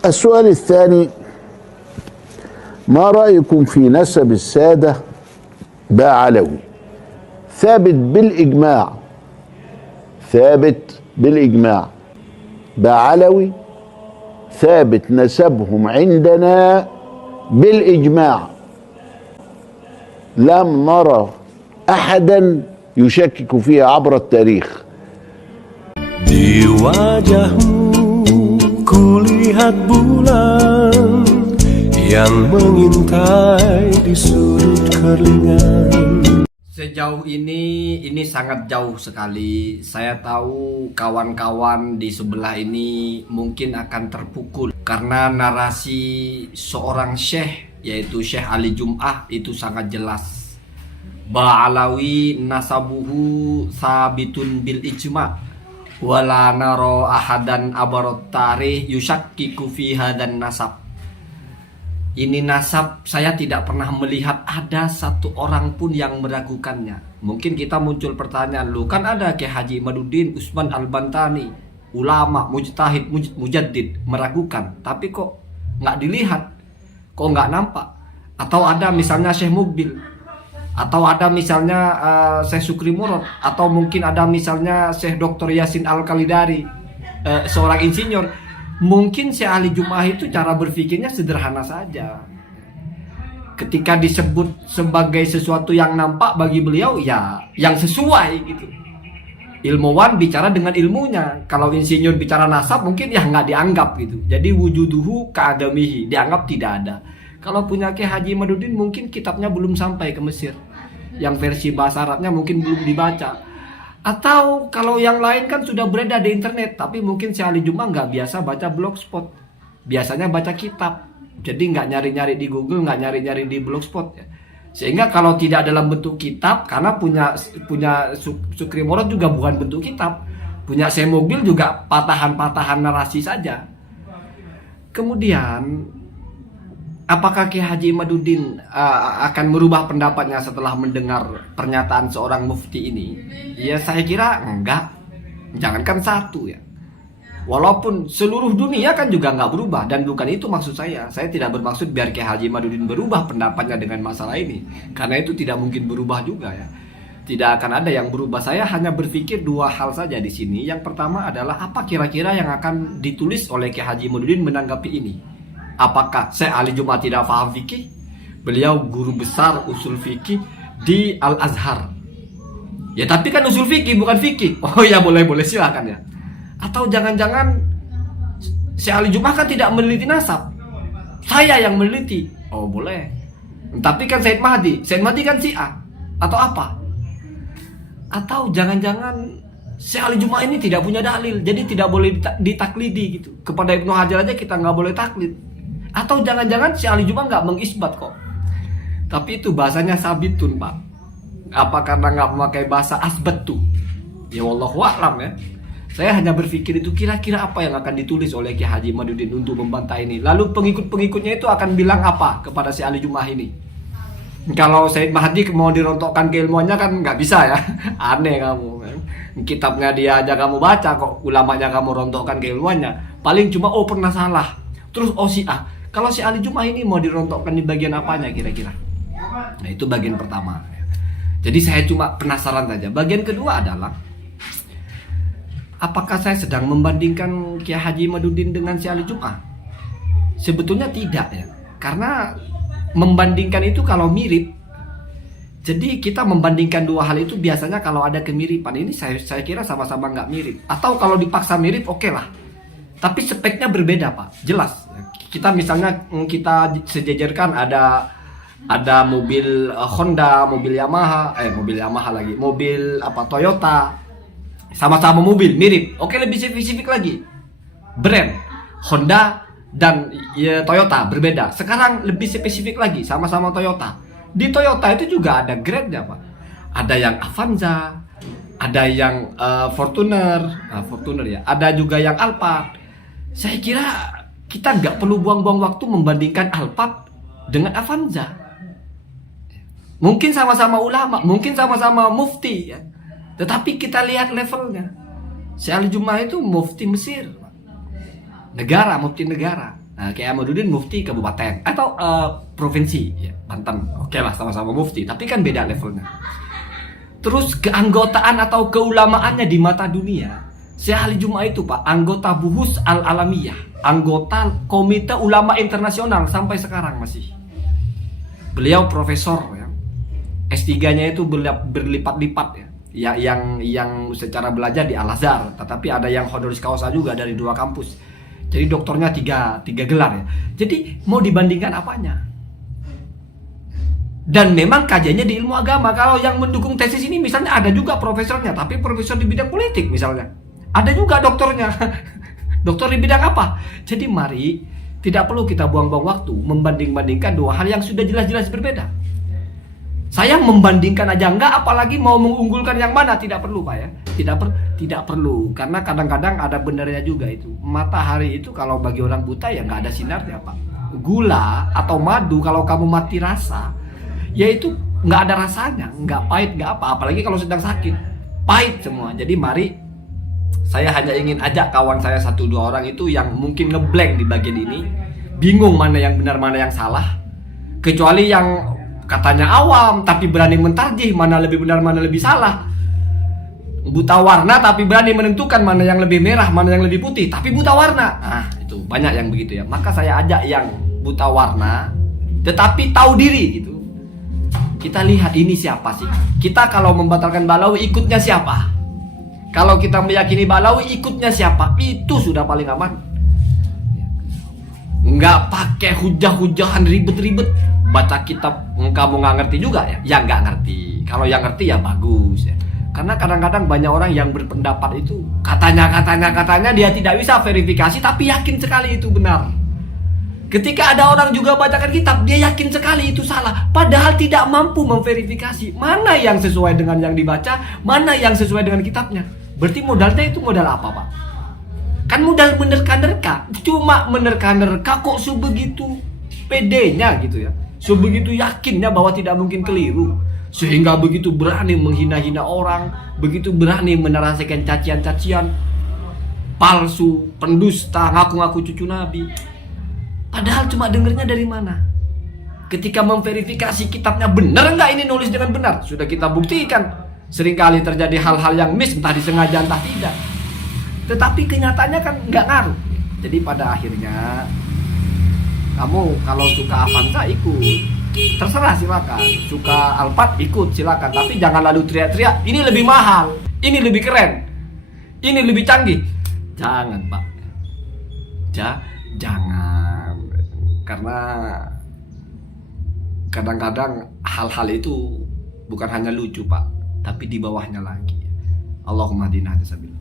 السؤال الثاني: ما رأيكم في نسب السادة باعلوي؟ ثابت بالإجماع، ثابت بالإجماع، باعلوي ثابت نسبهم عندنا بالإجماع، لم نرى أحدا يشكك فيها عبر التاريخ. Di wajahmu kulihat bulan yang mengintai di sudut kerlingan. Sejauh ini sangat jauh sekali. Saya tahu kawan-kawan di sebelah ini mungkin akan terpukul karena narasi seorang syekh, yaitu Syekh Ali Jum'ah, itu sangat jelas. Ba'alawi nasabuhu sabitun bil ijma' wala naro ahadan abarot tarikh yushakkiku fi hadan nasab. Ini nasab saya tidak pernah melihat ada satu orang pun yang meragukannya. Mungkin kita muncul pertanyaan, lu kan ada Kiai Haji Imaduddin Utsman Al-Bantani, ulama, mujtahid, mujaddid, meragukan. Tapi kok nggak dilihat, kok nggak nampak. Atau ada misalnya Syekh Mukbil, atau ada misalnya Syekh Sukri Murad, atau mungkin ada misalnya Syekh Dr. Yasin Al-Kalidari, seorang insinyur. Mungkin Syekh Ali Jum'ah itu cara berpikirnya sederhana saja. Ketika disebut sebagai sesuatu yang nampak bagi beliau, ya yang sesuai gitu. Ilmuwan bicara dengan ilmunya. Kalau insinyur bicara nasab mungkin ya nggak dianggap gitu. Jadi wujuduhu ka'adamihi, dianggap tidak ada. Kalau punya Kiai Haji Imaduddin mungkin kitabnya belum sampai ke Mesir. Yang versi bahasa Arabnya mungkin belum dibaca. Atau kalau yang lain kan sudah beredar di internet, tapi mungkin Syekh Ali Jum'ah nggak biasa baca blogspot, biasanya baca kitab, jadi nggak nyari-nyari di Google, nggak nyari-nyari di blogspot ya. Sehingga kalau tidak dalam bentuk kitab, karena punya Sukri Murad juga bukan bentuk kitab, punya Syekh Mukbil juga patahan-patahan narasi saja. Kemudian apakah Kiai Haji Imaduddin akan merubah pendapatnya setelah mendengar pernyataan seorang mufti ini? Ya saya kira enggak. Jangankan satu ya. Walaupun seluruh dunia kan juga enggak berubah. Dan bukan itu maksud saya. Saya tidak bermaksud biar Kiai Haji Imaduddin berubah pendapatnya dengan masalah ini. Karena itu tidak mungkin berubah juga ya. Tidak akan ada yang berubah. Saya hanya berpikir dua hal saja di sini. Yang pertama adalah apa kira-kira yang akan ditulis oleh Kiai Haji Imaduddin menanggapi ini. Apakah Syekh Ali Jum'ah tidak paham fikih? Beliau guru besar usul fikih di Al-Azhar. Ya tapi kan usul fikih bukan fikih. Oh ya boleh silakan ya. Atau jangan-jangan Syekh Ali Jum'ah kan tidak meneliti nasab, saya yang meneliti. Oh boleh. Tapi kan Said Mahdi kan Syiah atau apa? Atau jangan-jangan Syekh Ali Jum'ah ini tidak punya dalil, jadi tidak boleh ditaklidi gitu. Kepada Ibnu Hajar aja kita nggak boleh taklid. Atau jangan-jangan Syekh Ali Jum'ah nggak mengisbat kok. Tapi itu bahasanya sabitun pak. Apa karena nggak memakai bahasa asbatu? Ya wallahu a'lam ya. Saya hanya berpikir itu kira-kira apa yang akan ditulis oleh Kiai Haji Imaduddin untuk membantah ini. Lalu pengikut-pengikutnya itu akan bilang apa kepada Syekh Ali Jum'ah ini? Kalau Said Mahdi mau dirontokkan keilmuannya kan nggak bisa ya. Aneh kamu. Kitabnya dia aja kamu baca kok, ulamanya kamu rontokkan keilmuannya. Paling cuma pernah salah. Terus Syiah. Kalau Syekh Ali Jum'ah ini mau dirontokkan di bagian apanya kira-kira? Nah itu bagian pertama. Jadi saya cuma penasaran saja. Bagian kedua adalah apakah saya sedang membandingkan Kiai Haji Imaduddin dengan Syekh Ali Jum'ah? Sebetulnya tidak ya. Karena membandingkan itu kalau mirip. Jadi kita membandingkan dua hal itu biasanya kalau ada kemiripan. Ini saya kira sama-sama nggak mirip. Atau kalau dipaksa mirip oke lah. Tapi speknya berbeda pak. Jelas. Kita misalnya kita sejajarkan ada mobil Honda, mobil Yamaha lagi, mobil Toyota, sama-sama mobil mirip. Oke lebih spesifik lagi, brand Honda dan Toyota berbeda. Sekarang lebih spesifik lagi, sama-sama Toyota. Di Toyota itu juga ada grade-nya pak. Ada yang Avanza, ada yang Fortuner ya. Ada juga yang Alphard. Saya kira kita nggak perlu buang-buang waktu membandingkan Alphard dengan Avanza. Mungkin sama-sama ulama, mungkin sama-sama mufti ya. Tetapi kita lihat levelnya. Syekh Ali Jum'ah itu mufti Mesir, negara, mufti negara. Kiai Ahmaduddin mufti kabupaten atau provinsi ya, Banten. Oke lah, sama-sama mufti, tapi kan beda levelnya. Terus keanggotaan atau keulamaannya di mata dunia, Syekh Ali Juma itu Pak, anggota Buhus Al-Alamiyah, anggota Komite Ulama Internasional sampai sekarang masih. Beliau profesor ya. S3-nya itu berlipat-lipat ya. Yang secara belajar di Al-Azhar, tetapi ada yang honoris causa juga dari 2 kampus. Jadi doktornya tiga gelar ya. Jadi mau dibandingkan apanya? Dan memang kajiannya di ilmu agama. Kalau yang mendukung tesis ini misalnya ada juga profesornya, tapi profesor di bidang politik misalnya. Ada juga doktornya. Doktor di bidang apa? Jadi mari tidak perlu kita buang-buang waktu membanding-bandingkan 2 hal yang sudah jelas-jelas berbeda. Saya membandingkan aja enggak, apalagi mau mengunggulkan yang mana, tidak perlu Pak ya. Tidak perlu, karena kadang-kadang ada benarnya juga itu. Matahari itu kalau bagi orang buta ya nggak ada sinarnya Pak. Gula atau madu kalau kamu mati rasa, ya itu nggak ada rasanya, nggak pahit, nggak apa. Apalagi kalau sedang sakit, pahit semua. Jadi mari, saya hanya ingin ajak kawan saya 1-2 orang itu yang mungkin ngeblank di bagian ini, bingung mana yang benar mana yang salah, kecuali yang katanya awam tapi berani mentarjih mana lebih benar mana lebih salah, buta warna tapi berani menentukan mana yang lebih merah mana yang lebih putih tapi buta warna. Nah itu banyak yang begitu ya. Maka saya ajak yang buta warna tetapi tahu diri gitu. Kita lihat ini siapa sih. Kita kalau membatalkan Balawi ikutnya siapa, kalau kita meyakini Balawi ikutnya siapa, itu sudah paling aman. Nggak pakai hujah-hujahan ribet-ribet. Baca kitab kamu nggak ngerti juga ya? Ya nggak ngerti. Kalau yang ngerti ya bagus ya. Karena kadang-kadang banyak orang yang berpendapat itu katanya dia tidak bisa verifikasi tapi yakin sekali itu benar. Ketika ada orang juga bacakan kitab, dia yakin sekali itu salah, padahal tidak mampu memverifikasi mana yang sesuai dengan yang dibaca, mana yang sesuai dengan kitabnya. Berarti modalnya itu modal apa Pak? Kan modal menerka-nerka. Cuma menerka-nerka kok sebegitu pedenya gitu ya, sebegitu yakinnya bahwa tidak mungkin keliru, sehingga begitu berani menghina-hina orang, begitu berani menarasikan cacian-cacian, palsu, pendusta, ngaku-ngaku cucu Nabi. Padahal cuma dengernya dari mana? Ketika memverifikasi kitabnya benar nggak ini nulis dengan benar, sudah kita buktikan. Seringkali terjadi hal-hal yang miss, entah disengaja entah tidak. Tetapi kenyataannya kan nggak ngaruh. Jadi pada akhirnya kamu kalau suka Avanza ikut, terserah silakan. Suka Alphard ikut silakan. Tapi jangan lalu teriak-teriak, ini lebih mahal, ini lebih keren, ini lebih canggih. Jangan Pak, jangan. Karena kadang-kadang hal-hal itu bukan hanya lucu Pak, tapi di bawahnya lagi. Allahumma hadina hadasabil.